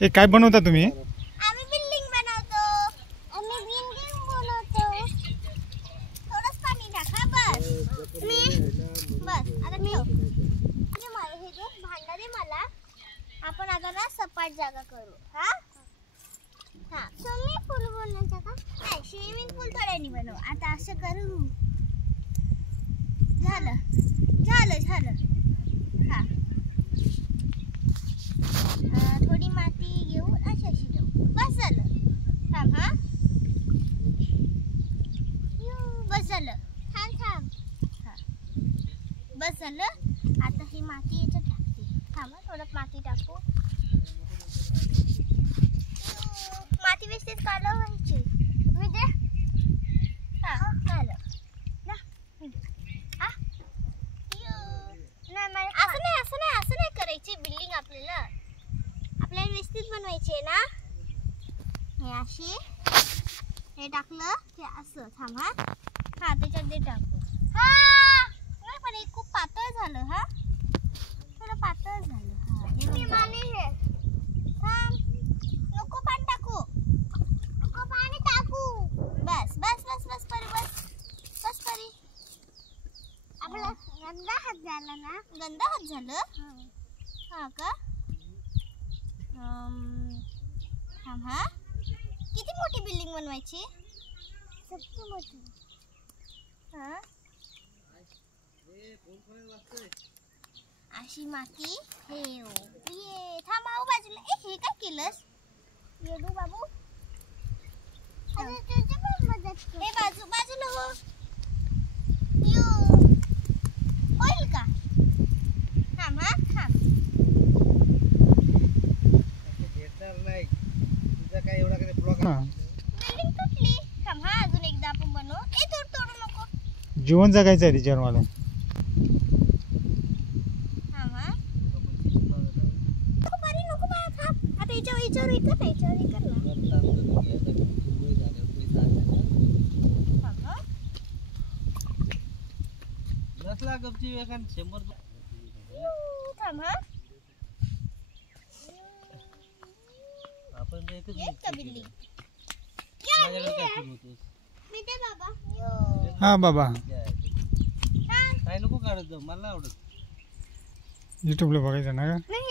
हे काय बनवता तुम्ही? आम्ही बिल्डिंग बनवतो. थोडंच पाणी टाका बस. बस आता ठेव. हे जे भांडा दे मला. आपण आता ना सपाट जागा करू. हा स्विमिंग पूल बनवायचा का? नाही, स्विमिंग पूल थोड्यानी बनवू. आता असं करू. झालं हा. थोडी माती घेऊ. अशी घेऊ. बस झालं. थांब हा. बस झालं. थांब हा. बस झालं. आता ही माती याच्यात टाकते. थांब थोडं माती टाकू. माती वेस्टेज काढलं व्हायची. मी दे. हा झालं. असं नाही करायची. बिल्डिंग आपल्याला व्यवस्थित बनवायची आहे ना. हे अशी हे टाकलं की असं. थांब हा. त्याच्यात दे टाकू. नाही पण हे खूप पातळ झालं. थोडं पातळ झालं. थांब. नको पाणी टाकू. बस परी. आपला गंदा हात झाला ना. गंदा हात झालं. हा का? थांब हा. किती मोठी बिल्डिंग बनवायची? सबसे मोठी. अशी माती ठेव. ये थांब बाजूला. हे काय केलंस येडू बाबू? हे बाजूला हो. होईल का? थांब हा. बिल्डिंग तुटली. थांब हा. अजून एकदा आपण बनवू. तोडू नको. जीवन जगायचं आहे तिच्यावर मला. थांब हा. नको बाळा थांब. आता याच्यावर कर ना. नसला गपची वेगान 100. थांब हा. आपण एकच बिल्डिंग. माझ्याकडे काय सुरू होतोस? मी ते बाबा. हा बाबा, काय नको काढत जाऊ. मला आवडत. युट्यूबला बघायचं ना का? नाही.